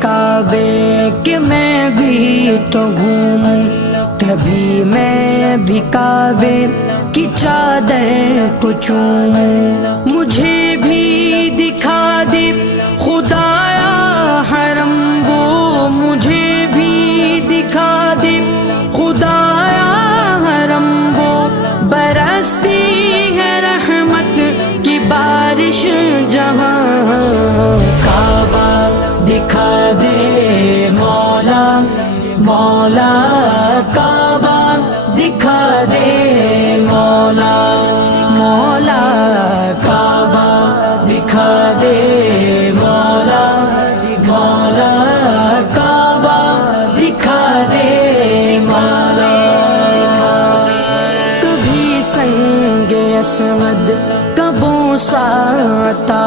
کعبے کہ میں بھی تو گھوموں، کبھی میں بھی کعبے کی چادر کو چوموں، مجھے بھی دکھا دے خدایا حرم وہ، مجھے بھی دکھا دے خدایا حرم وہ، برستی ہے رحمت کی بارش جہاں، کعبہ دکھا دے مولا مولا، کعبہ دکھا دے مولا مولا، کعبہ دکھا دے مولا مولا، کعبہ دکھا دے مولا۔ کبھی سنگ اسود کا بوسہ عطا